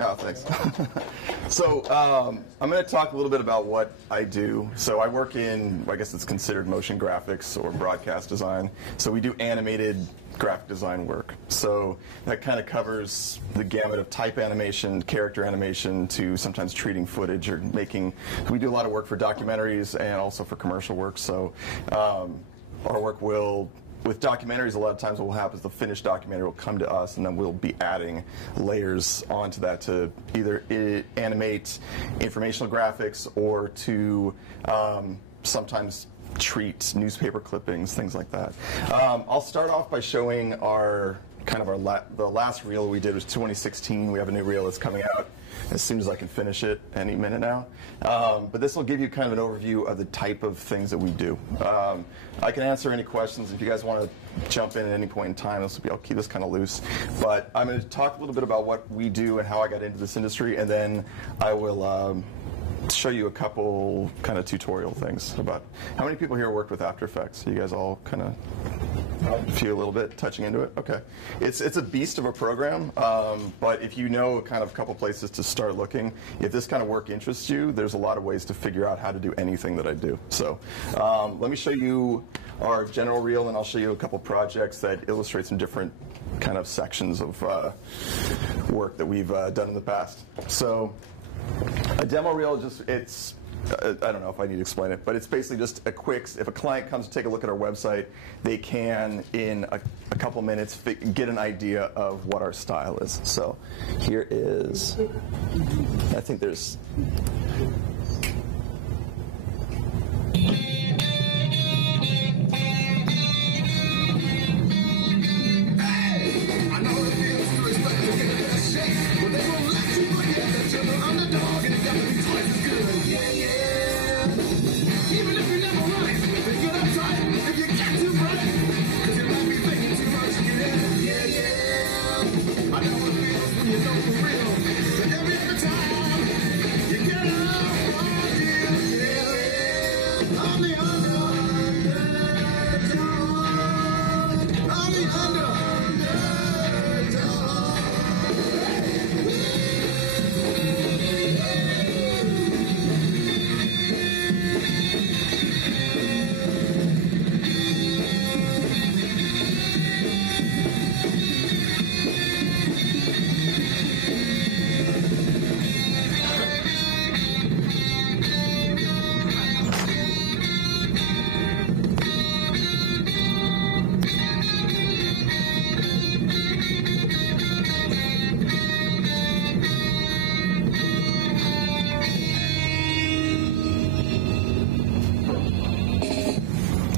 Oh, thanks. So I'm going to talk a little bit about what I do. So I work in, I guess it's considered motion graphics or broadcast design. So we do animated graphic design work. So that kind of covers the gamut of type animation, character animation, to sometimes treating footage or making. We do a lot of work for documentaries and also for commercial work. So our work will. With documentaries, a lot of times what will happen is the finished documentary will come to us, and then we'll be adding layers onto that to either animate informational graphics or to sometimes treat newspaper clippings, things like that. I'll start off by showing the last reel we did was 2016. We have a new reel that's coming out as soon as I can finish it any minute now. But this will give you kind of an overview of the type of things that we do. I can answer any questions. If you guys want to jump in at any point in time, I'll keep this kind of loose. But I'm going to talk a little bit about what we do and how I got into this industry, and then I will show you a couple kind of tutorial things about how many people here worked with After Effects. You guys all kind of a little bit touching into it. Okay, it's a beast of a program, but if you know kind of a couple places to start looking, if this kind of work interests you, there's a lot of ways to figure out how to do anything that I do. So let me show you our general reel, and I'll show you a couple projects that illustrate some different kind of sections of work that we've done in the past. So a demo reel, I don't know if I need to explain it, but it's basically just a quick, if a client comes to take a look at our website, they can, in a couple minutes, get an idea of what our style is. So here is, I think there's...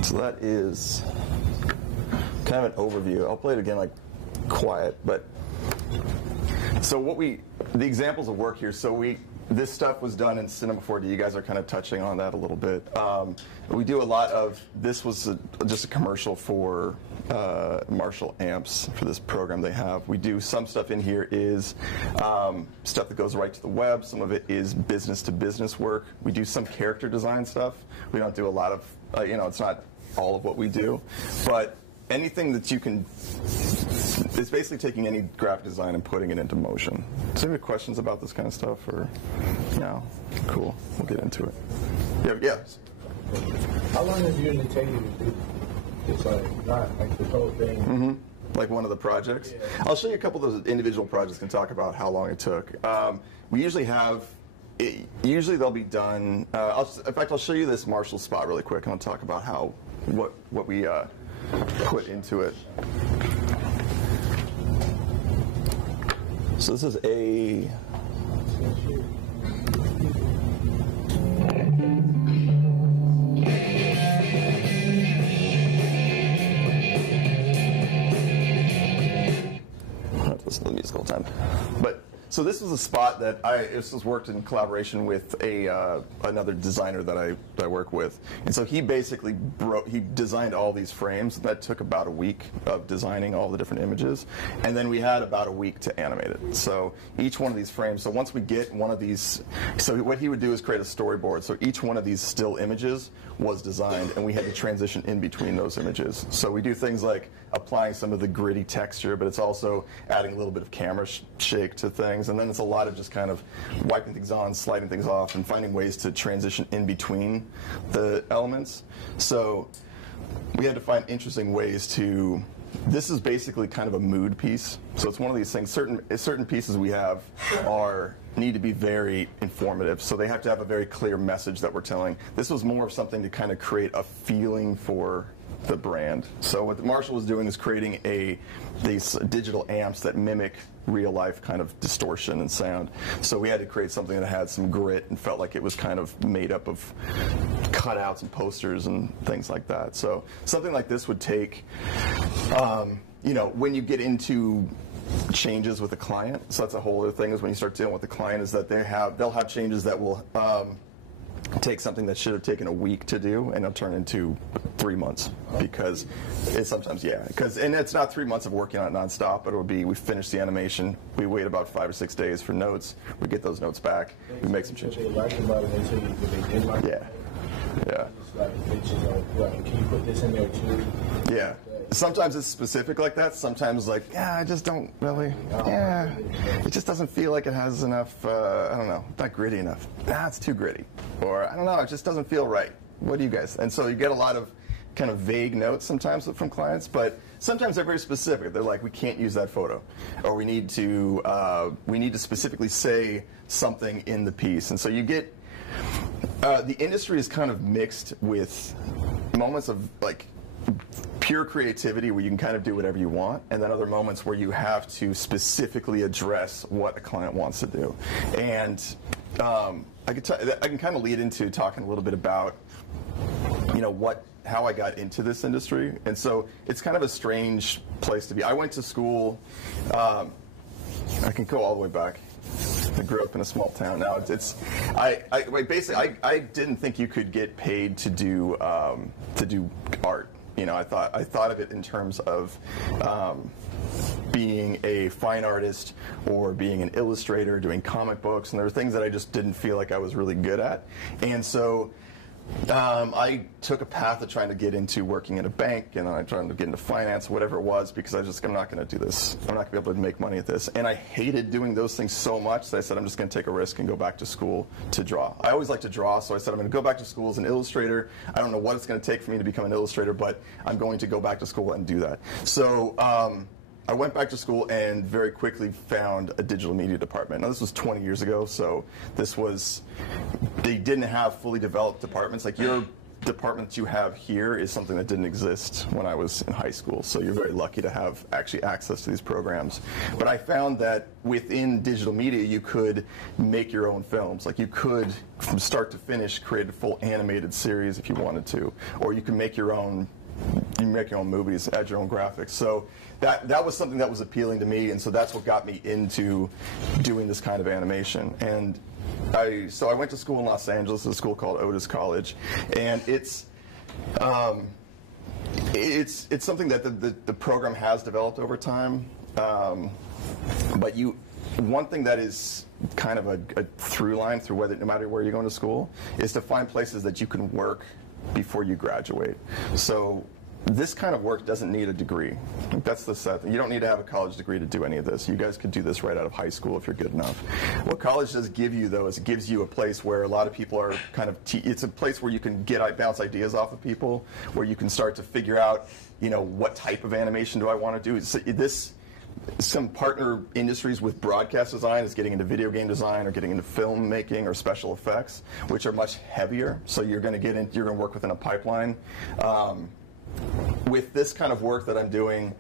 So that is kind of an overview. I'll play it again like quiet, but so the examples of work here, this stuff was done in Cinema 4D. You guys are kind of touching on that a little bit. We do a lot of, this was just a commercial for Marshall amps for this program they have. We do some stuff in here is stuff that goes right to the web. Some of it is business to business work. We do some character design stuff. We don't do a lot of, it's not all of what we do, but anything that you can, it's basically taking any graphic design and putting it into motion. So any questions about this kind of stuff, or no? Cool, we'll get into it. Yes. How long does it usually take you to do this, like this whole thing? Mm-hmm. Like one of the projects? Yeah. I'll show you a couple of those individual projects and talk about how long it took. We usually have, usually they'll be done, in fact I'll show you this Marshall spot really quick, and I'll talk about what we put into it. So this is a... I have to listen to the music all the time. But so this was a spot that this was worked in collaboration with another designer that I work with, and so he basically he designed all these frames. That took about a week of designing all the different images, and then we had about a week to animate it. So each one of these frames. So once we get one of these, so what he would do is create a storyboard. So each one of these still images was designed, and we had to transition in between those images. So we do things like applying some of the gritty texture, but it's also adding a little bit of camera shake to things. And then it's a lot of just kind of wiping things on, sliding things off, and finding ways to transition in between the elements. So we had to find interesting ways to. This is basically kind of a mood piece. So it's one of these things. Certain pieces we have need to be very informative. So they have to have a very clear message that we're telling. This was more of something to kind of create a feeling for the brand. So what Marshall was doing is creating these digital amps that mimic real life kind of distortion and sound. So we had to create something that had some grit and felt like it was kind of made up of cutouts and posters and things like that. So something like this would take, when you get into changes with a client, so that's a whole other thing, is when you start dealing with the client, is that they'll have changes that will take something that should have taken a week to do, and it'll turn into 3 months, because and it's not 3 months of working on it nonstop, but it'll be, we finish the animation, we wait about 5 or 6 days for notes, we get those notes back, we make some changes. They like about it, they tell you what they didn't like. Yeah. It's like, they just like, can you put this in there too? Yeah. Sometimes it's specific like that. Sometimes I just don't really, it just doesn't feel like it has enough, I don't know, not gritty enough. It's too gritty. Or, I don't know, it just doesn't feel right. What do you guys? And so you get a lot of kind of vague notes sometimes from clients, but sometimes they're very specific. They're like, we can't use that photo. Or we need to specifically say something in the piece. And so you get, the industry is kind of mixed with moments of pure creativity where you can kind of do whatever you want, and then other moments where you have to specifically address what a client wants to do. And I can kind of lead into talking a little bit about how I got into this industry. And so it's kind of a strange place to be. I went to school, I can go all the way back. I grew up in a small town. Now I didn't think you could get paid to do art. I thought of it in terms of being a fine artist or being an illustrator, doing comic books, and there were things that I just didn't feel like I was really good at. And so I took a path of trying to get into working in a bank, and I tried to get into finance, whatever it was, because I'm not going to do this. I'm not going to be able to make money at this. And I hated doing those things so much that I said, I'm just going to take a risk and go back to school to draw. I always like to draw, so I said, I'm going to go back to school as an illustrator. I don't know what it's going to take for me to become an illustrator, but I'm going to go back to school and do that. So I went back to school and very quickly found a digital media department. Now, this was 20 years ago, so they didn't have fully developed departments. Like your department that you have here is something that didn't exist when I was in high school, so you're very lucky to have actually access to these programs. But I found that within digital media, you could make your own films. Like you could, from start to finish, create a full animated series if you wanted to, or you can make your own movies, add your own graphics. So that was something that was appealing to me, and so that's what got me into doing this kind of animation. And I went to school in Los Angeles, a school called Otis College, and it's something that the program has developed over time. But one thing that is kind of a through line through no matter where you're going to school is to find places that you can work before you graduate. So this kind of work doesn't need a degree. That's the sad thing. You don't need to have a college degree to do any of this. You guys could do this right out of high school if you're good enough. What college does give you, though, is it gives you a place where a lot of people are kind of, it's a place where you can bounce ideas off of people, where you can start to figure out, what type of animation do I want to do. Some partner industries with broadcast design is getting into video game design or getting into filmmaking or special effects, which are much heavier. So you're going to work within a pipeline. With this kind of work that I'm doing,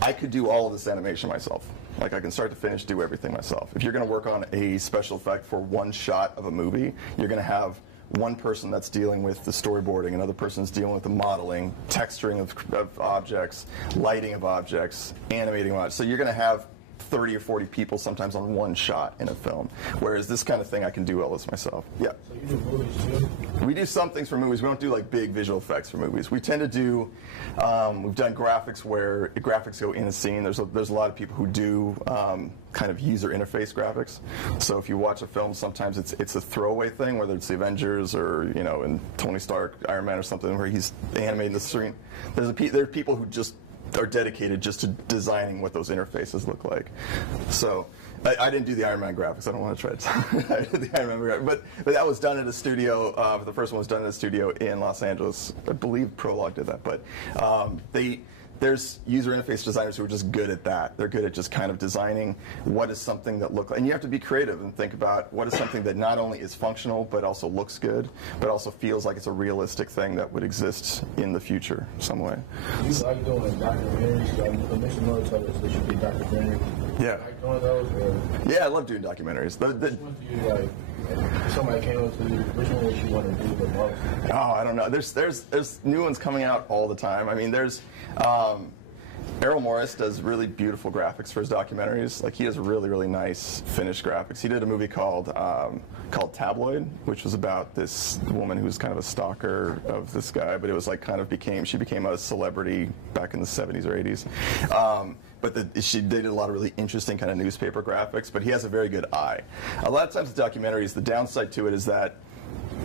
I could do all of this animation myself. Like I can start to finish, do everything myself. If you're going to work on a special effect for one shot of a movie, you're going to have one person that's dealing with the storyboarding, another person's dealing with the modeling, texturing of objects, lighting of objects, animating objects. So you're going to have 30 or 40 people sometimes on one shot in a film. Whereas this kind of thing, I can do all this myself. Yeah. So you do movies too? We do some things for movies. We don't do big visual effects for movies. We tend to do, we've done graphics where graphics go in a scene. There's a lot of people who do kind of user interface graphics. So if you watch a film, sometimes it's a throwaway thing, whether it's the Avengers or, in Tony Stark, Iron Man or something, where he's animating the screen. There are people who just are dedicated just to designing what those interfaces look like. So I didn't do the Iron Man graphics. I don't want to try to. I did the Iron Man graphics, but that was done in a studio. The first one was done in a studio in Los Angeles. I believe Prologue did that, but there's user interface designers who are just good at that. They're good at just kind of designing what is something that looks like, and you have to be creative and think about what is something that not only is functional but also looks good, but also feels like it's a realistic thing that would exist in the future some way. You like doing documentaries? Like Commission Miller told us there should be documentaries. Yeah. Like doing those? Or Yeah, I love doing documentaries. which one do you like? If somebody came up to you, which one would you want to do the most? Oh, I don't know. There's new ones coming out all the time. I mean, there's Errol Morris does really beautiful graphics for his documentaries. Like, he has really, really nice finished graphics. He did a movie called Tabloid, which was about this woman who was kind of a stalker of this guy, but it was like she became a celebrity back in the 70s or 80s. But they did a lot of really interesting kind of newspaper graphics, but he has a very good eye. A lot of times the documentaries, the downside to it is that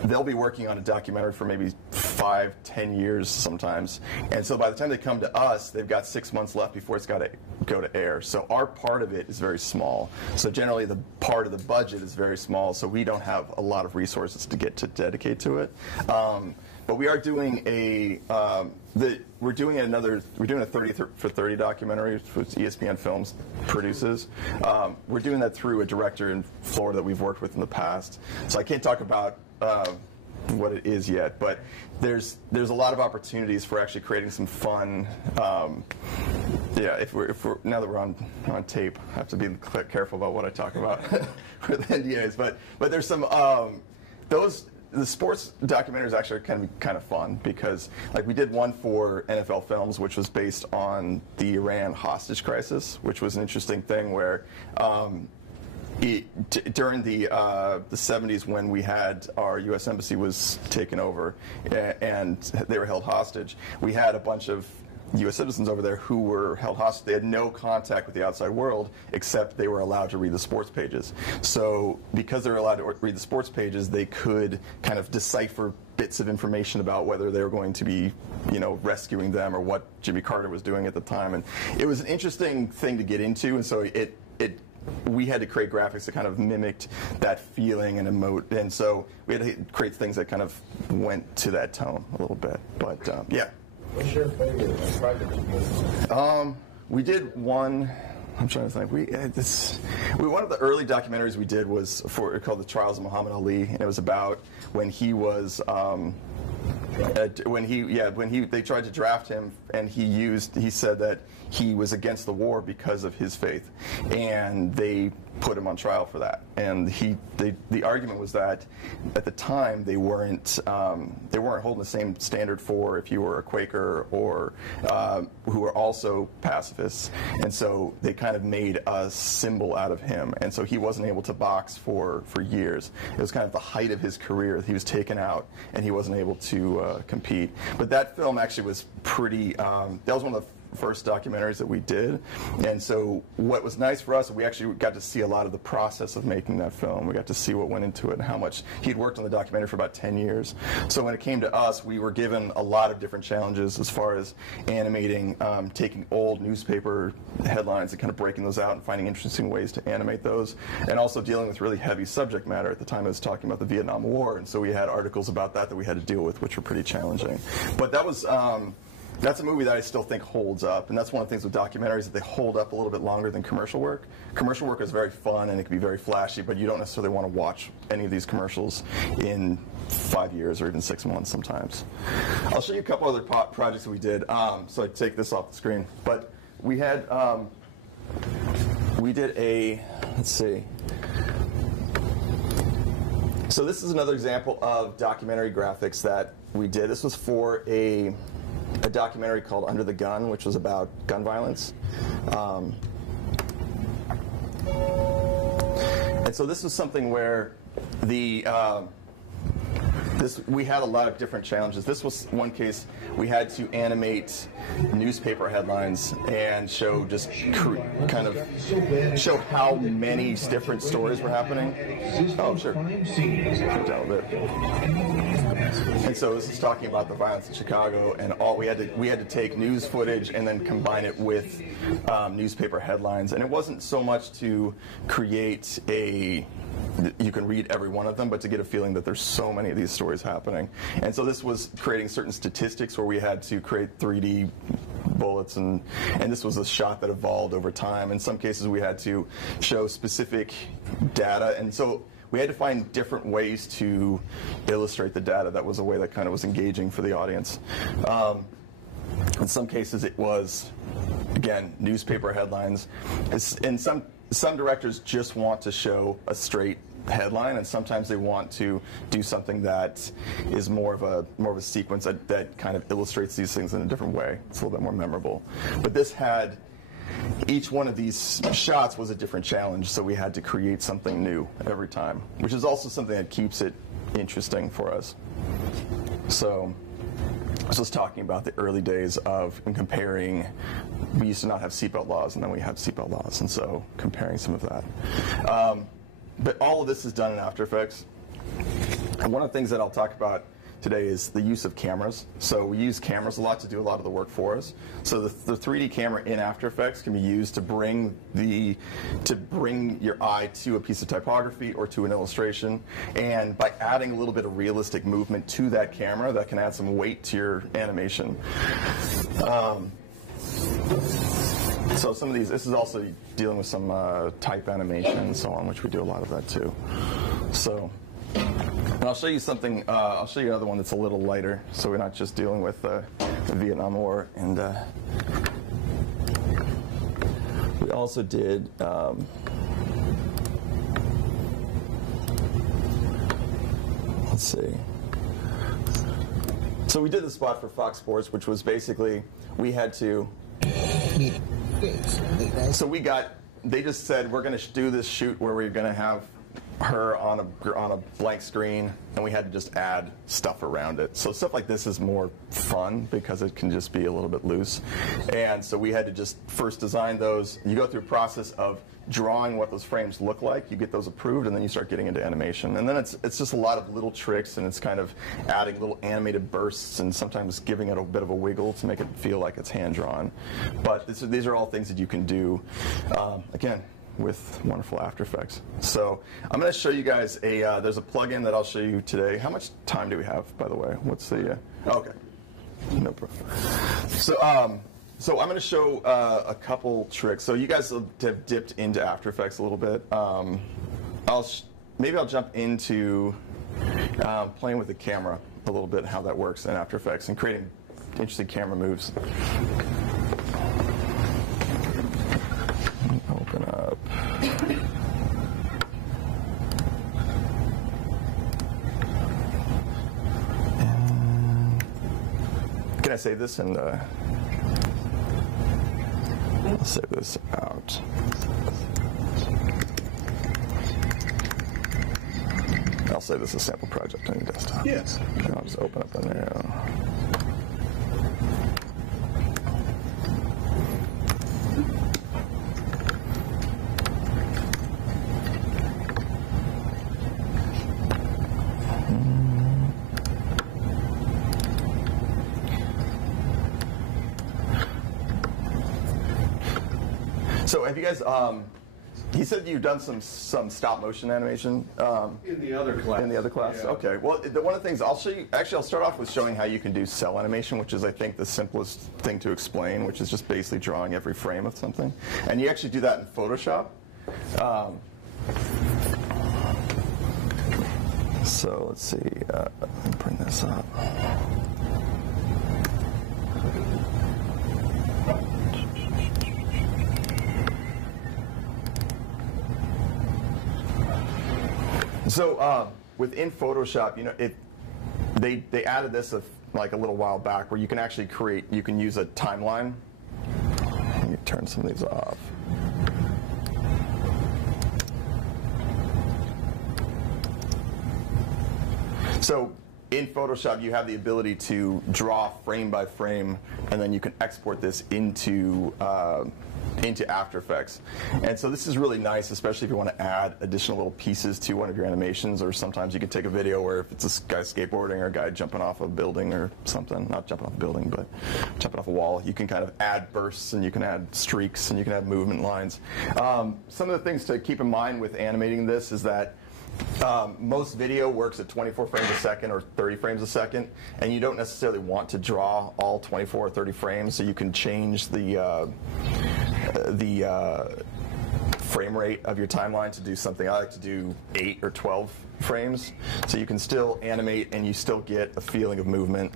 they'll be working on a documentary for maybe 5-10 years sometimes, and so by the time they come to us, they've got 6 months left before it's got to go to air. So our part of it is very small. So generally the part of the budget is very small, so we don't have a lot of resources to dedicate to it. But we are doing we're doing a 30 for 30 documentary, which ESPN Films produces. We're doing that through a director in Florida that we've worked with in the past. So I can't talk about what it is yet, but there's a lot of opportunities for actually creating some fun. If we're now that we're on tape, I have to be careful about what I talk about with NDAs. But there's some the sports documentaries actually can be kind of fun because, like, we did one for NFL Films, which was based on the Iran hostage crisis, which was an interesting thing where during the 70s, when we had our U.S. Embassy was taken over and they were held hostage, we had a bunch of U.S. citizens over there who were held hostage. They had no contact with the outside world except they were allowed to read the sports pages. So because they were allowed to read the sports pages, they could kind of decipher bits of information about whether they were going to be, rescuing them or what Jimmy Carter was doing at the time. And it was an interesting thing to get into, and so we had to create graphics that kind of mimicked that feeling and emote, and so we had to create things that kind of went to that tone a little bit. But yeah. What's your favorite project you did? We did one. I'm trying to think. One of the early documentaries we did was called The Trials of Muhammad Ali, and it was about when he was they tried to draft him, and he said that he was against the war because of his faith, and they put him on trial for that. And the argument was that at the time they weren't holding the same standard for if you were a Quaker or who were also pacifists, and so they kind of made a symbol out of him, and so he wasn't able to box for years. It was kind of the height of his career. He was taken out and he wasn't able to compete. But that film actually was pretty. That was one of the first documentaries that we did, and so what was nice for us, we actually got to see a lot of the process of making that film. We got to see what went into it and how much he'd worked on the documentary for about 10 years. So when it came to us, we were given a lot of different challenges as far as animating, taking old newspaper headlines and kind of breaking those out and finding interesting ways to animate those, and also dealing with really heavy subject matter. At the time I was talking about the Vietnam War, and so we had articles about that we had to deal with, which were pretty challenging. But that was that's a movie that I still think holds up, and that's one of the things with documentaries, that they hold up a little bit longer than commercial work. Commercial work is very fun and it can be very flashy, but you don't necessarily want to watch any of these commercials in 5 years or even 6 months sometimes. I'll show you a couple other projects that we did. So I take this off the screen, but we did let's see. So this is another example of documentary graphics that we did. This was for a documentary called Under the Gun, which was about gun violence. And so this was something where we had a lot of different challenges. This was one case we had to animate newspaper headlines and show just kind of show how many different stories were happening. Oh, sure. Turn down a bit. And so this is talking about the violence in Chicago, and we had to take news footage and then combine it with newspaper headlines. And it wasn't so much to create you can read every one of them, but to get a feeling that there's so many of these stories happening. And so this was creating certain statistics where we had to create 3D bullets, and this was a shot that evolved over time. In some cases we had to show specific data, and so we had to find different ways to illustrate the data. That was a way that kind of was engaging for the audience. In some cases it was, again, newspaper headlines. And some directors just want to show a straight headline, and sometimes they want to do something that is more of a sequence that kind of illustrates these things in a different way. It's a little bit more memorable. But this had, each one of these shots was a different challenge, so we had to create something new every time, which is also something that keeps it interesting for us. So I was just talking about the early days of comparing. We used to not have seatbelt laws, and then we have seatbelt laws, and so comparing some of that. But all of this is done in After Effects. And one of the things that I'll talk about today is the use of cameras. So we use cameras a lot to do a lot of the work for us. So the 3D camera in After Effects can be used to bring your eye to a piece of typography or to an illustration. And by adding a little bit of realistic movement to that camera, that can add some weight to your animation. So some of these, this is also dealing with some type animation and so on, which we do a lot of that too. So, and I'll show you something, I'll show you another one that's a little lighter, so we're not just dealing with the Vietnam War. And we also did, let's see. So we did the spot for Fox Sports, which was basically, we had to, so they just said, we're going to do this shoot where we're going to have her on a blank screen, and we had to just add stuff around it. So stuff like this is more fun because it can just be a little bit loose. And so we had to just first design those. You go through a process of drawing what those frames look like, you get those approved, and then you start getting into animation. And then it's just a lot of little tricks, and it's kind of adding little animated bursts and sometimes giving it a bit of a wiggle to make it feel like it's hand-drawn. But these are all things that you can do, again, with wonderful After Effects. So I'm going to show you guys there's a plugin that I'll show you today. How much time do we have, by the way? What's the, okay. No problem. So I'm going to show a couple tricks. So you guys have dipped into After Effects a little bit. Maybe I'll jump into playing with the camera a little bit, how that works in After Effects, and creating interesting camera moves. Open up. And can I save this? And I'll save this out. I'll save this as a sample project on your desktop. Yes. And I'll just open up in there. So have you guys, he said you've done some stop motion animation? In the other class. In the other class? Yeah. Okay. Well, one of the things I'll show you, actually I'll start off with showing how you can do cell animation, which is I think the simplest thing to explain, which is just basically drawing every frame of something. And you actually do that in Photoshop. So let's see, let me bring this up. So within Photoshop, you know, they added this like a little while back where you can actually you can use a timeline. Let me turn some of these off. So in Photoshop, you have the ability to draw frame by frame, and then you can export this into After Effects. And so this is really nice, especially if you want to add additional little pieces to one of your animations, or sometimes you can take a video where if it's a guy skateboarding or a guy jumping off a building or something, not jumping off a building, but jumping off a wall, you can kind of add bursts, and you can add streaks, and you can add movement lines. Some of the things to keep in mind with animating this is that most video works at 24 frames a second or 30 frames a second, and you don't necessarily want to draw all 24 or 30 frames, so you can change the frame rate of your timeline to do something. I like to do 8 or 12 frames, so you can still animate and you still get a feeling of movement.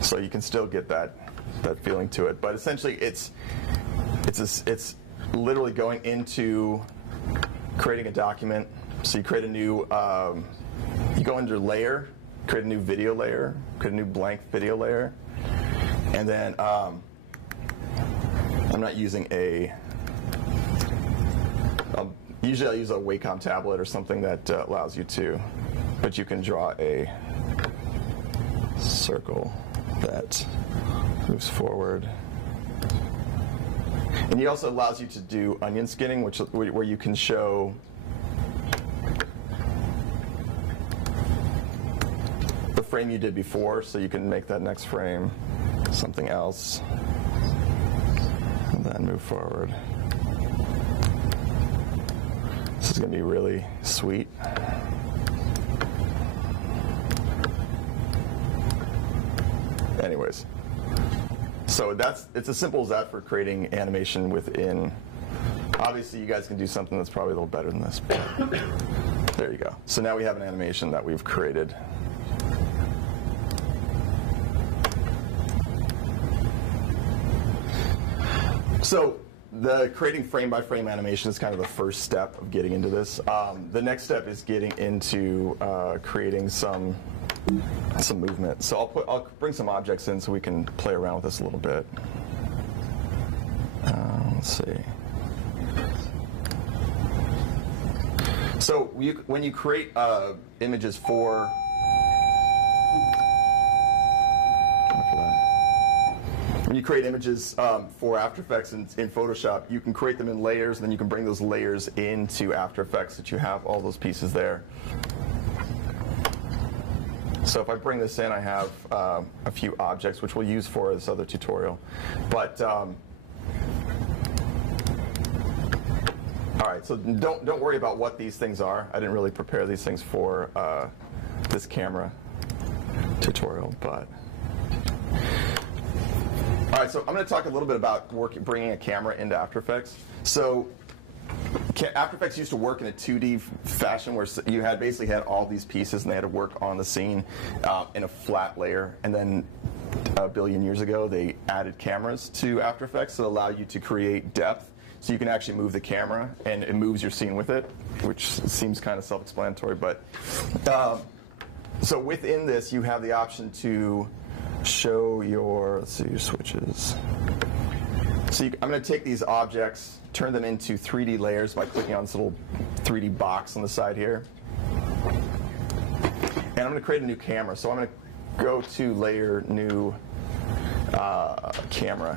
So you can still get that feeling to it, but essentially it's literally going into creating a document. So you create a new, you go under layer, create a new video layer, create a new blank video layer, and then I'm not using usually I use a Wacom tablet or something that allows you to, but you can draw a circle that moves forward. And it also allows you to do onion skinning, where you can show the frame you did before, so you can make that next frame something else, and then move forward. This is going to be really sweet. Anyways, so it's as simple as that for creating animation within. Obviously, you guys can do something that's probably a little better than this. But there you go. So now we have an animation that we've created. So the creating frame-by-frame animation is kind of the first step of getting into this. The next step is getting into creating some movement. So I'll bring some objects in so we can play around with this a little bit. Let's see. So when you create images for for After Effects in Photoshop, you can create them in layers, and then you can bring those layers into After Effects that you have all those pieces there. So if I bring this in, I have a few objects, which we'll use for this other tutorial. But all right, so don't worry about what these things are. I didn't really prepare these things for this camera tutorial, but. All right, so I'm going to talk a little bit about bringing a camera into After Effects. So After Effects used to work in a 2D fashion where you basically had all these pieces and they had to work on the scene in a flat layer. And then a billion years ago, they added cameras to After Effects that allow you to create depth. So you can actually move the camera and it moves your scene with it, which seems kind of self-explanatory. But so within this, you have the option to show your, let's see, your switches. So I'm going to take these objects, turn them into 3D layers by clicking on this little 3D box on the side here. And I'm going to create a new camera. So I'm going to go to Layer, New Camera.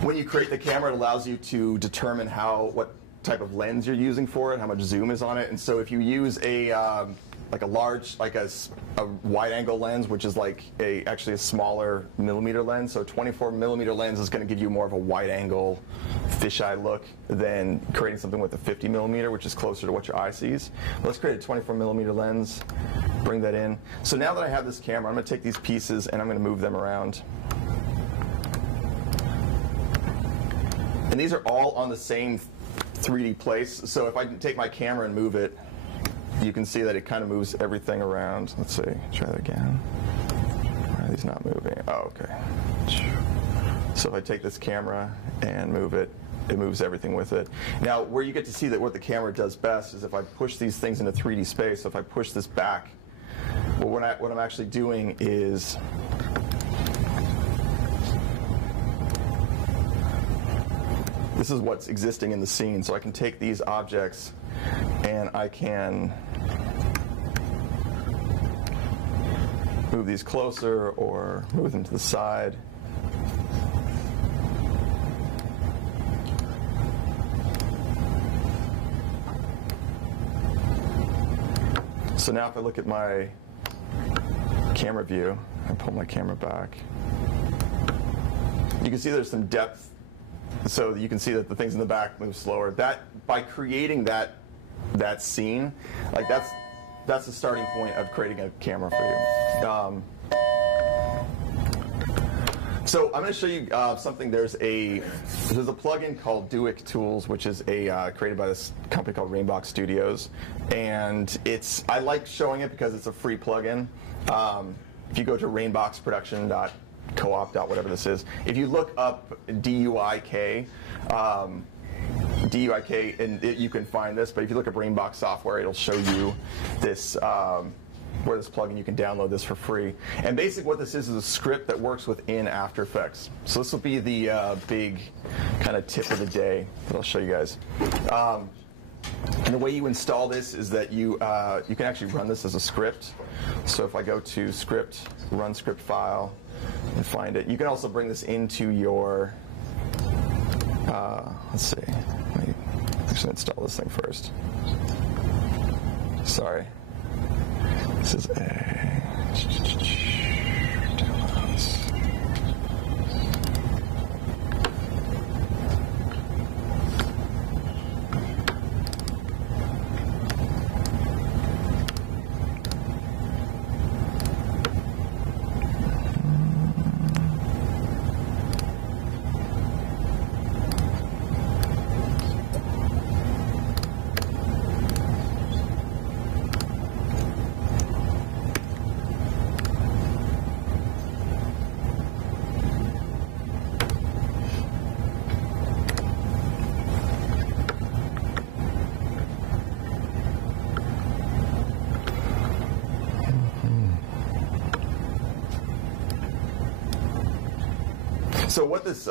When you create the camera, it allows you to determine what type of lens you're using for it, how much zoom is on it. And so if you use a wide-angle lens, which is actually a smaller millimeter lens. So a 24-millimeter lens is going to give you more of a wide-angle, fisheye look than creating something with a 50-millimeter, which is closer to what your eye sees. Let's create a 24-millimeter lens, bring that in. So now that I have this camera, I'm going to take these pieces and I'm going to move them around. And these are all on the same 3D place. So if I take my camera and move it, you can see that it kind of moves everything around. Let's see, try that again. Why are these not moving? Oh, okay. So if I take this camera and move it, it moves everything with it. Now, where you get to see that what the camera does best is if I push these things into 3D space. So if I push this back, well, what I'm actually doing is this is what's existing in the scene. So I can take these objects and I can move these closer or move them to the side. So now if I look at my camera view and pull my camera back, you can see there's some depth, so you can see that the things in the back move slower. That, by creating that scene, like that's the starting point of creating a camera for you. So I'm going to show you something. There's a plugin called Duic Tools, which is created by this company called Rainbox Studios, and I like showing it because it's a free plugin. If you go to rainboxproduction.coop. whatever this is, if you look up DUIK, and you can find this. But if you look up Rainbox software, it'll show you this. Where this plugin, you can download this for free. And basically what this is a script that works within After Effects. So this will be the big kind of tip of the day that I'll show you guys. And the way you install this is that you can actually run this as a script. So if I go to Script, Run Script File, and find it, you can also bring this into your, let's see, let me actually install this thing first. Sorry. This is downloads. So what this,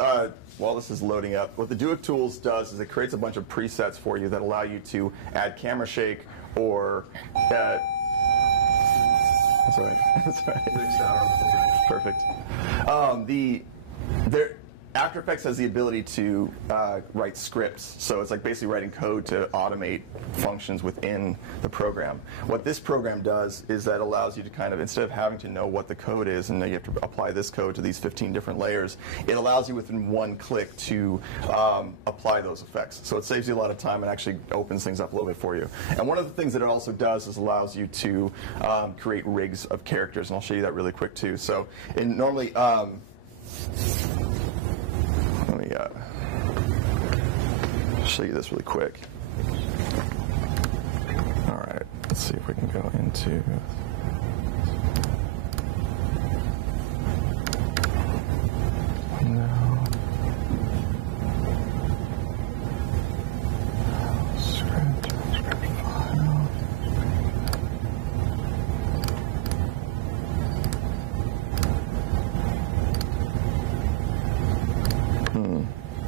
while this is loading up, what the Duic Tools does is it creates a bunch of presets for you that allow you to add camera shake or... that's all right. That's all right. Perfect. After Effects has the ability to write scripts, so it's like basically writing code to automate functions within the program. What this program does is that allows you to kind of, instead of having to know what the code is and then you have to apply this code to these 15 different layers, it allows you within one click to apply those effects. So it saves you a lot of time and actually opens things up a little bit for you. And one of the things that it also does is allows you to create rigs of characters, and I'll show you that really quick too. So normally, let me show you this really quick. All right, let's see if we can go into... No. Script file.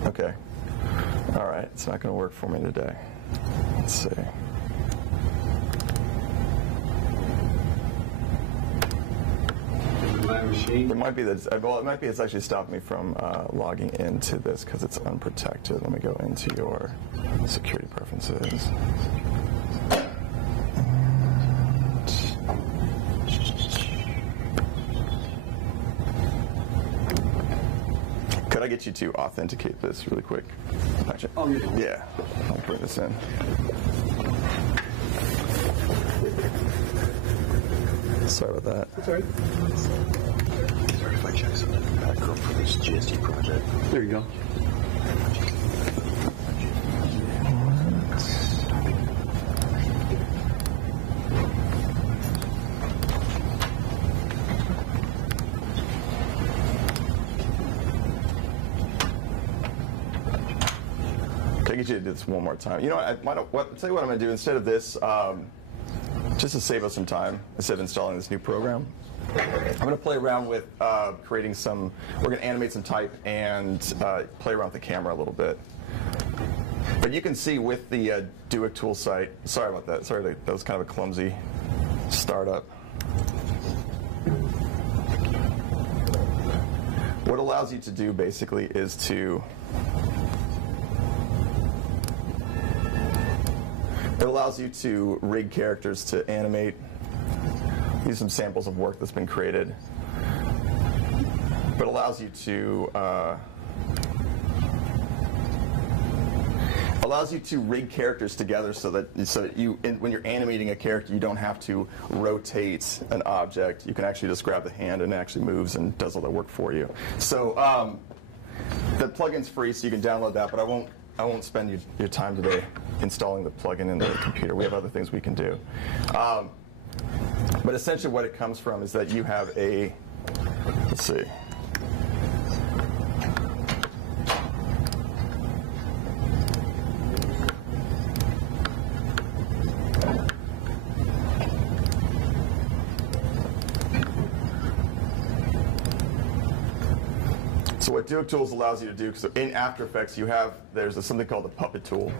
Okay. All right. It's not going to work for me today. Let's see. It might be that. Well, it might be it's actually stopping me from logging into this because it's unprotected. Let me go into your security preferences. Could I get you to authenticate this really quick? Actually, oh, yeah. Yeah, I'll bring this in. Sorry about that. That's all right. Sorry if I check some of the background for this GSD project. There you go. Can I get you to do this one more time? You know what? I'll tell you what I'm going to do instead of this. Just to save us some time, instead of installing this new program, I'm going to play around with creating some, we're going to animate some type and play around with the camera a little bit. But you can see with the Do It tool site, sorry about that, sorry that was kind of a clumsy startup. What it allows you to do basically is to, it allows you to rig characters to animate. These are some samples of work that's been created. But allows you to rig characters together so that you, when you're animating a character, you don't have to rotate an object. You can actually just grab the hand and it actually moves and does all the work for you. So the plugin's free, so you can download that. But I won't spend your time today installing the plugin in the computer. We have other things we can do. But essentially, what it comes from is that you have a, let's see. So what Do It Tools allows you to do, so in After Effects there's something called the Puppet tool,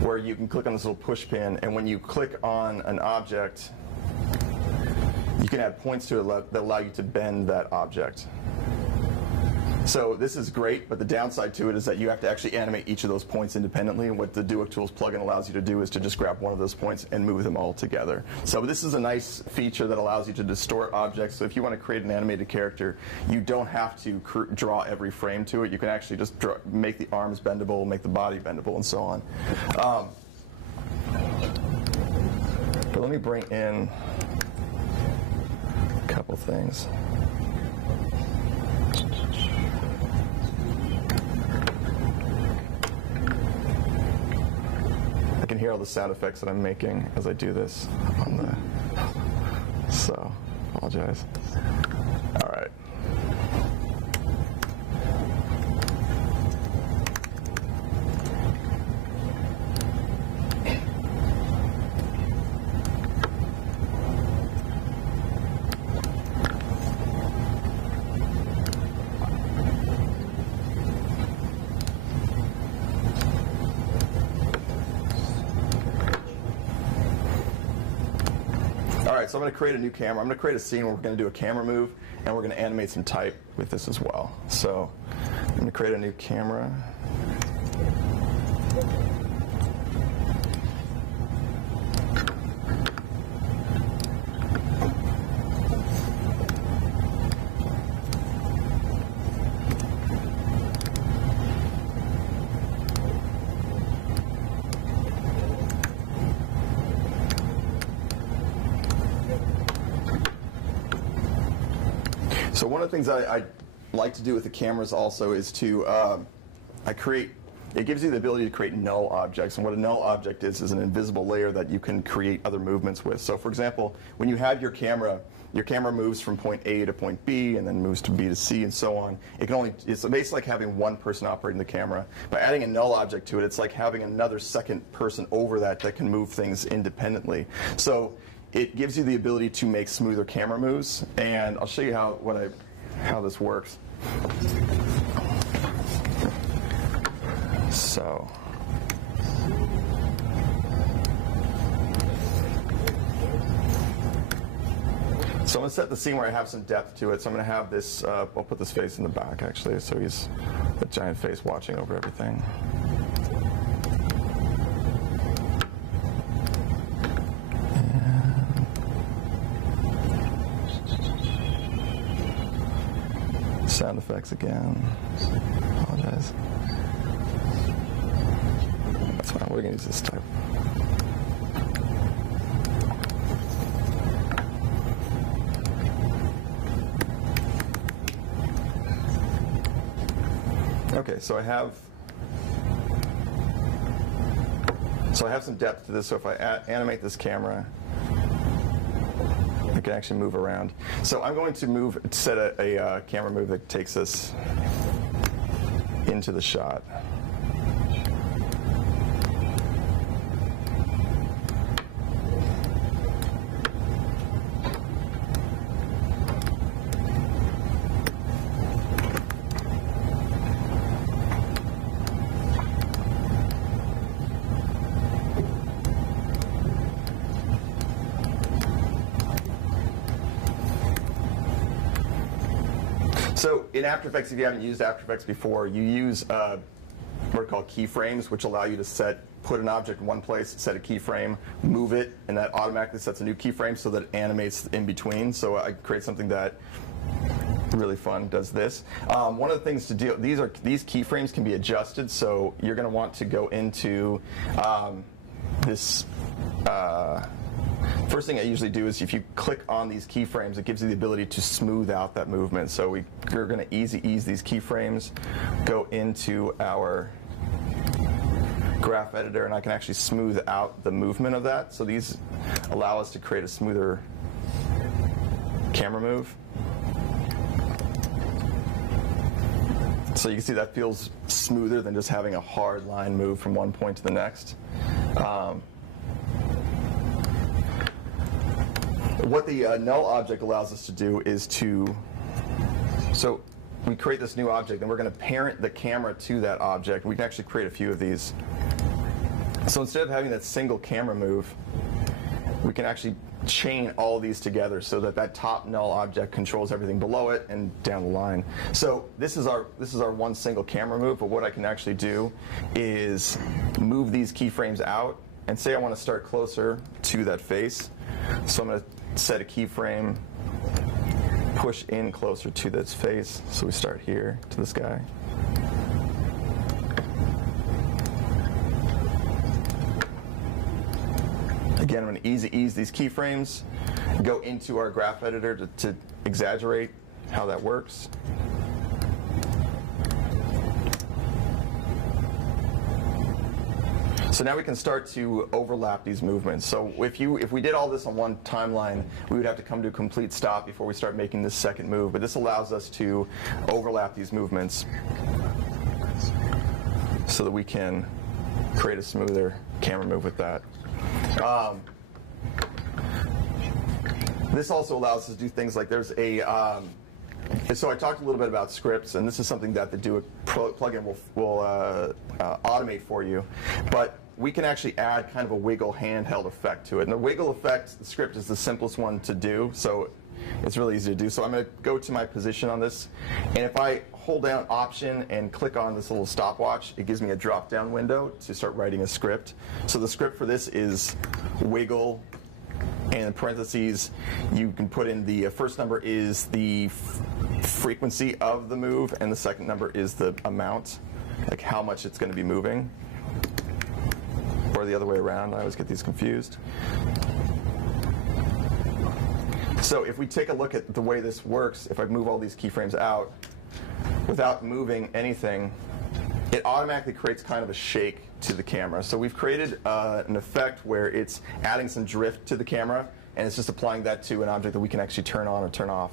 where you can click on this little push pin, and when you click on an object, you can add points to it that allow you to bend that object. So this is great, but the downside to it is that you have to actually animate each of those points independently, and what the Do It Tools plugin allows you to do is to just grab one of those points and move them all together. So this is a nice feature that allows you to distort objects. So if you want to create an animated character, you don't have to draw every frame to it. You can actually just make the arms bendable, make the body bendable, and so on. But let me bring in a couple things. I can hear all the sound effects that I'm making as I do this so apologize. All right. So I'm going to create a new camera. I'm going to create a scene where we're going to do a camera move, and we're going to animate some type with this as well. So I'm going to create a new camera. So one of the things I like to do with the cameras also is to, it gives you the ability to create null objects. And what a null object is an invisible layer that you can create other movements with. So for example, when you have your camera moves from point A to point B and then moves to B to C and so on. It's basically like having one person operating the camera. By adding a null object to it, it's like having another second person over that can move things independently. So it gives you the ability to make smoother camera moves, and I'll show you how this works. So I'm going to set the scene where I have some depth to it. So I'm going to have this, I'll put this face in the back actually, so he's a giant face watching over everything. Sound effects again. Apologize. That's fine. We're going to use this type. Okay, so I have some depth to this. So if I animate this camera, I can actually move around. So I'm going to set a camera move that takes us into the shot. So in After Effects, if you haven't used After Effects before, you use what are called keyframes, which allow you to put an object in one place, set a keyframe, move it, and that automatically sets a new keyframe so that it animates in between. So I create something that really fun does this. One of the things to do, these keyframes can be adjusted, so you're going to want to go into this. First thing I usually do is if you click on these keyframes, it gives you the ability to smooth out that movement. So we're going to ease these keyframes, go into our graph editor, and I can actually smooth out the movement of that. So these allow us to create a smoother camera move. So you can see that feels smoother than just having a hard line move from one point to the next. What the null object allows us to do is so we create this new object, and we're going to parent the camera to that object. We can actually create a few of these. So instead of having that single camera move, we can actually chain all these together so that that top null object controls everything below it and down the line. So this is our one single camera move, but what I can actually do is move these keyframes out, and say I want to start closer to that face. So I'm going to set a keyframe, push in closer to this face. So we start here to this guy. Again, I'm going to ease these keyframes, go into our graph editor to exaggerate how that works. So now we can start to overlap these movements. So if we did all this on one timeline, we would have to come to a complete stop before we start making this second move. But this allows us to overlap these movements so that we can create a smoother camera move with that. This also allows us to do things like there's a so I talked a little bit about scripts, and this is something that the Do It plugin will automate for you. But we can actually add kind of a wiggle handheld effect to it. And the wiggle effect, the script is the simplest one to do, so it's really easy to do. So I'm going to go to my position on this, and if I hold down Option and click on this little stopwatch, it gives me a drop-down window to start writing a script. So the script for this is wiggle, and in parentheses, you can put in the first number is the frequency of the move, and the second number is the amount, like how much it's going to be moving. Or the other way around, I always get these confused. So if we take a look at the way this works, if I move all these keyframes out without moving anything, it automatically creates kind of a shake to the camera. So we've created an effect where it's adding some drift to the camera, and it's just applying that to an object that we can actually turn on or turn off.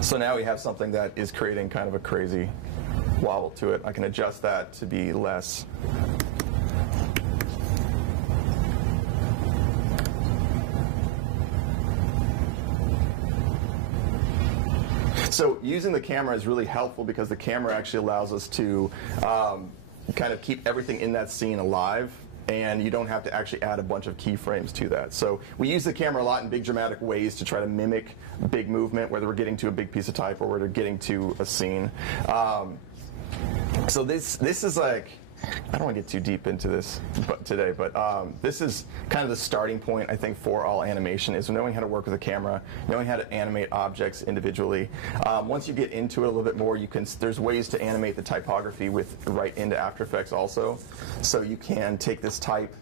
So now we have something that is creating kind of a crazy wobble to it. I can adjust that to be less. So using the camera is really helpful because the camera actually allows us to kind of keep everything in that scene alive, and you don't have to actually add a bunch of keyframes to that. So we use the camera a lot in big dramatic ways to try to mimic big movement, whether we're getting to a big piece of type or whether we're getting to a scene. So this is like, I don't want to get too deep into this today, but this is kind of the starting point, I think, for all animation, is knowing how to work with a camera, knowing how to animate objects individually. Once you get into it a little bit more, there's ways to animate the typography right into After Effects also. So you can take this type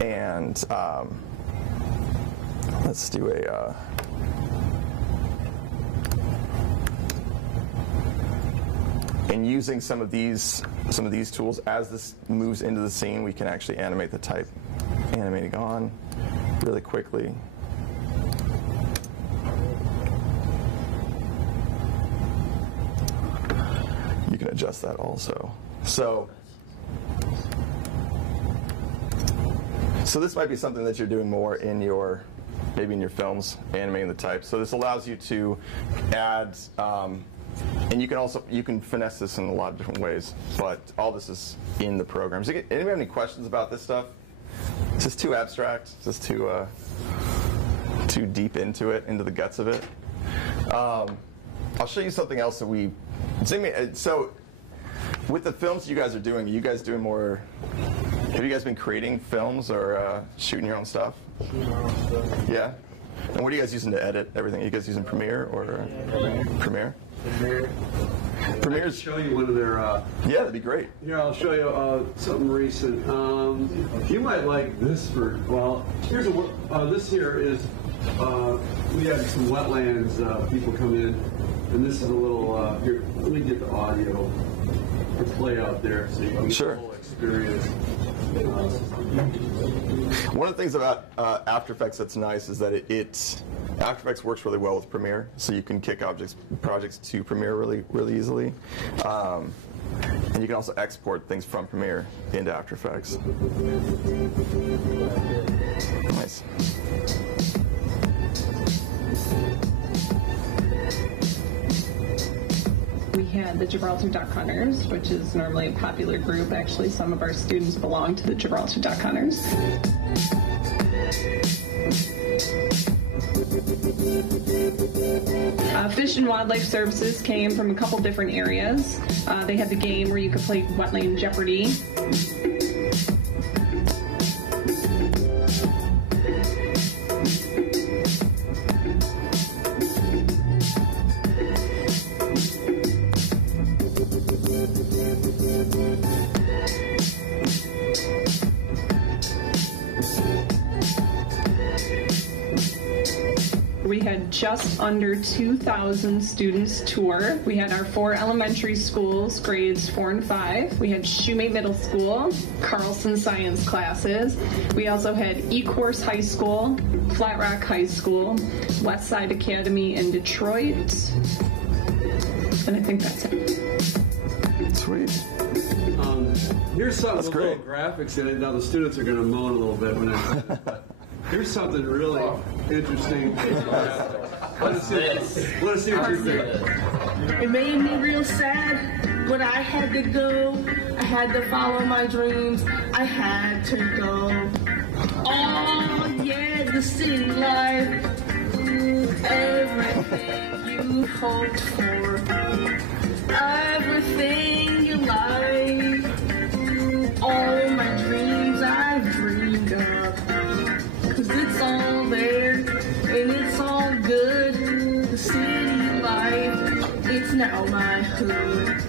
and let's do a and using some of these tools, as this moves into the scene, we can actually animate the type, animating on really quickly. You can adjust that also. So this might be something that you're doing more in maybe in your films, animating the type. So this allows you to add. And you can finesse this in a lot of different ways, but all this is in the program. So anybody have any questions about this stuff? Is this too abstract? Is this too deep into the guts of it? I'll show you something else that we. So, with the films you guys are doing, you guys doing more? Have you guys been creating films or shooting your own stuff? Shooting our own stuff. Yeah. And what are you guys using to edit everything? Are you guys using Premiere or Premiere? Premiere's. Show you one of their. Yeah, that'd be great. Here, I'll show you something recent. You might like this for. Well, here's this here is. We had some wetlands people come in, and this is a little. Here, let me get the audio to play out there so you can get the whole experience. One of the things about After Effects that's nice is that After Effects works really well with Premiere, so you can kick projects to Premiere really easily. And you can also export things from Premiere into After Effects. Nice. We had the Gibraltar Duck Hunters, which is normally a popular group. Actually, some of our students belong to the Gibraltar Duck Hunters. Fish and Wildlife Services came from a couple different areas. They had the game where you could play Wetland Jeopardy. We had just under 2,000 students tour. We had our 4 elementary schools, grades 4 and 5. We had Shoemate Middle School, Carlson Science classes. We also had Ecorse High School, Flat Rock High School, Westside Academy in Detroit. And I think that's it. Sweet. Here's some of the little graphics in it. Now the students are going to moan a little bit when I say this. Here's something really interesting. Let's see what you think. It made me real sad, but I had to go. I had to follow my dreams. I had to go. Oh yeah, the city life. Everything you hoped for. Everything you like. All my dreams I've dreamed of. 'Cause it's all there, and it's all good. The city life, it's now my hood.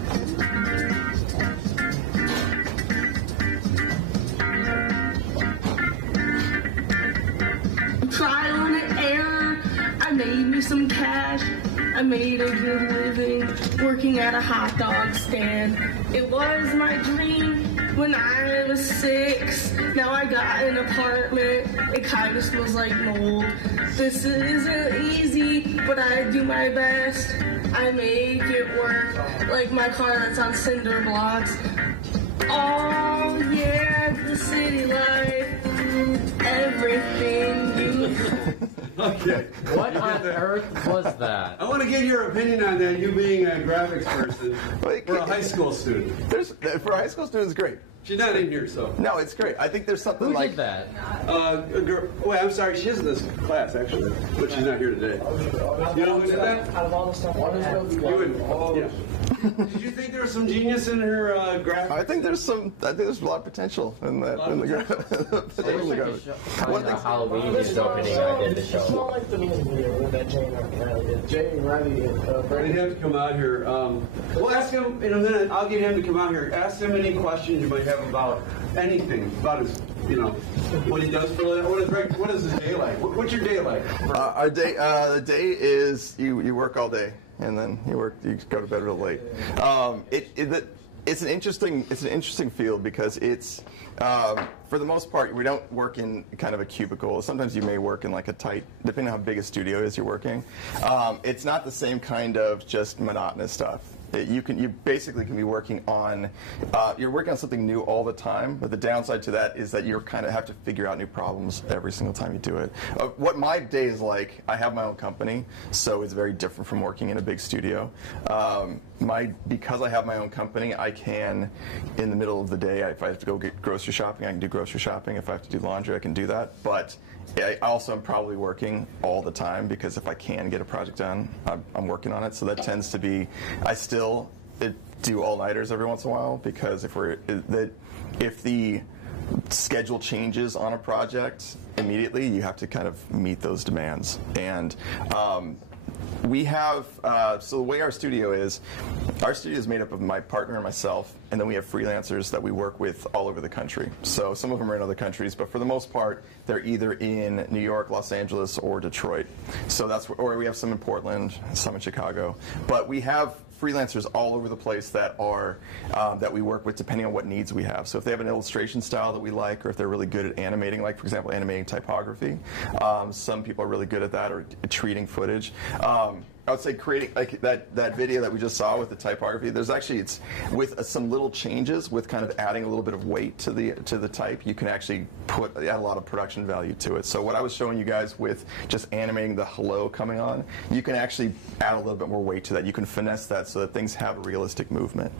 Trial and error, I made me some cash. I made a good living working at a hot dog stand. It was my dream when I was 6. Now I got an apartment. It kind of smells like mold. This isn't easy, but I do my best. I make it work like my car that's on cinder blocks. Oh yeah, the city life. Everything you. Okay. What on earth was that? I want to get your opinion on that, you being a graphics person for a high school student. For a high school student, it's great. She's not in here, so. No, it's great. I think there's something Who like did that? A girl. Wait, I'm sorry. She is in this class, actually, but she's not here today. You know who did that? Out of all the stuff I have, You would. Yeah. Did you think there was some genius in her graphics? I think there's a lot of potential in that. In the One thing. Halloween just opening, I did the it's show. not like the music video that Jane Riley did. Jane Riley did. He'd have to come out here. We'll ask him in a minute. I'll get him to come out here. Ask him any questions you might have about anything, about his, what he does for a living. What is his day like? What's your day like? Our day, the day is you work all day and then you go to bed real late. It's an interesting field because it's for the most part we don't work in kind of a cubicle. Sometimes you may work in like a tight, depending on how big a studio is you're working. It's not the same kind of just monotonous stuff. You basically can be working on you're working on something new all the time, but the downside to that is that you kind of have to figure out new problems every single time you do it. What my day is like, I have my own company, so it's very different from working in a big studio. Because I have my own company, I can, in the middle of the day, if I have to go get grocery shopping, I can do grocery shopping. If I have to do laundry, I can do that. But I also am probably working all the time because if I can get a project done, I'm working on it. So that tends to be, I still do all-nighters every once in a while because if the schedule changes on a project immediately, you have to kind of meet those demands. And we have, so the way our studio is made up of my partner and myself, and then we have freelancers that we work with all over the country. So some of them are in other countries, but for the most part, they're either in New York, Los Angeles, or Detroit. So that's where, or we have some in Portland, some in Chicago. But we have freelancers all over the place that are that we work with depending on what needs we have. So if they have an illustration style that we like, or if they're really good at animating, like for example animating typography, some people are really good at that, or treating footage. I would say creating like that video that we just saw with the typography. There's actually, it's with some little changes, with kind of adding a little bit of weight to the type. You can actually add a lot of production value to it. So what I was showing you guys with just animating the hello coming on, you can actually add a little bit more weight to that. You can finesse that so that things have realistic movement.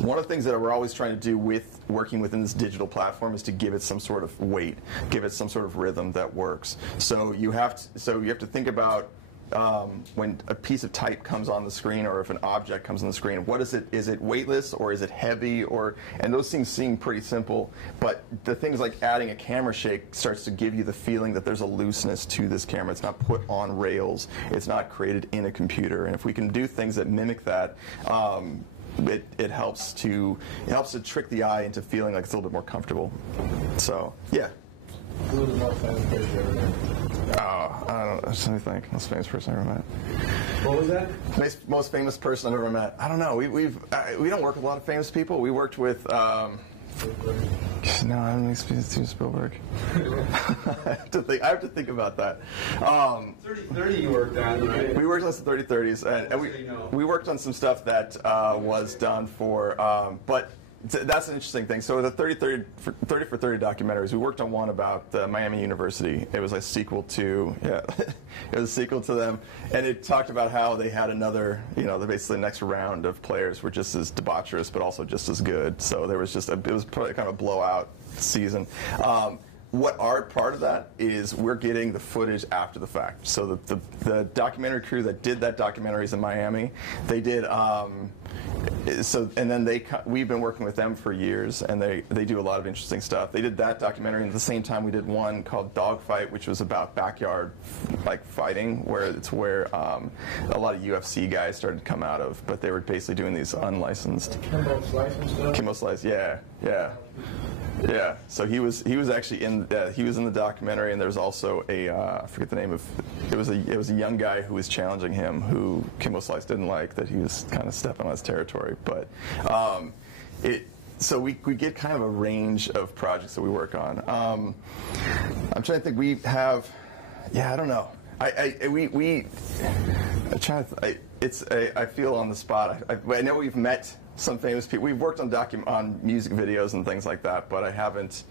One of the things that we're always trying to do with working within this digital platform is to give it some sort of weight, give it some sort of rhythm that works. So you have to think about when a piece of type comes on the screen, or if an object comes on the screen, what is it? Is it weightless, or is it heavy? And those things seem pretty simple, but the things like adding a camera shake starts to give you the feeling that there's a looseness to this camera. It's not put on rails. It's not created in a computer. And if we can do things that mimic that, it helps to trick the eye into feeling like it's a little bit more comfortable. So yeah. Who was the most famous person you ever met? Oh, I don't know. Let me think. Most famous person I've ever met. What was that? Most famous person I've ever met. I don't know. We don't work with a lot of famous people. We worked with. No, I don't think Steven Spielberg. I have to think about that. 30-30 you worked on, right? We worked on some 30-30s, and we worked on some stuff that was done for, but that's an interesting thing. So the 30 for 30 documentaries, we worked on one about Miami University. It was a sequel to, it was a sequel to them, and it talked about how they had another, basically the next round of players were just as debaucherous, but also just as good. So there was it was kind of a blowout season. What our part of that is we're getting the footage after the fact. So the documentary crew that did that documentary is in Miami. They did, and then we've been working with them for years, and they do a lot of interesting stuff. They did that documentary, and at the same time we did one called Dogfight, which was about backyard fighting, where a lot of UFC guys started to come out of, but they were basically doing these unlicensed. Kimbo Slice and stuff? Kimbo Slice, yeah. So he was actually in the documentary, and there was also I forget the name of it was a young guy who was challenging him, who Kimbo Slice didn't like, that he was kind of stepping on his territory. But so we get kind of a range of projects that we work on. I'm trying to think. We have, I don't know. I feel on the spot. I know we've met some famous people. We've worked on music videos and things like that, but I haven't.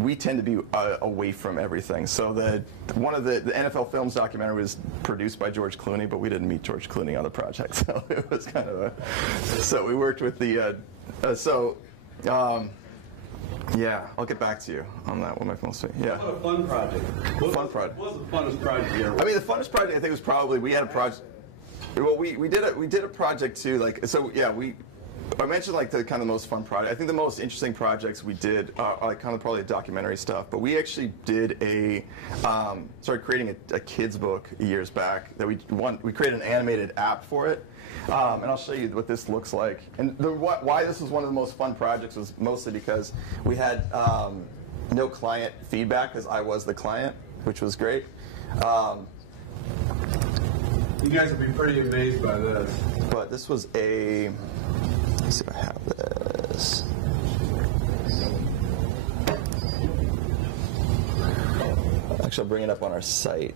We tend to be away from everything. So one of the NFL Films documentary was produced by George Clooney, but we didn't meet George Clooney on the project, so it was kind of so we worked with the. I'll get back to you on that one. My phone state. Yeah. What a fun project. What was the funnest project you ever? I mean, the funnest project I think was probably we had a project. Well, we did a project too. I mentioned the kind of most fun project. I think the most interesting projects we did are kind of probably documentary stuff. But we actually did started creating a kids book years back that we created an animated app for it. And I'll show you what this looks like. And why this was one of the most fun projects was mostly because we had no client feedback, because I was the client, which was great. You guys would be pretty amazed by this. But this was let's see if I have this. Actually, I'll bring it up on our site.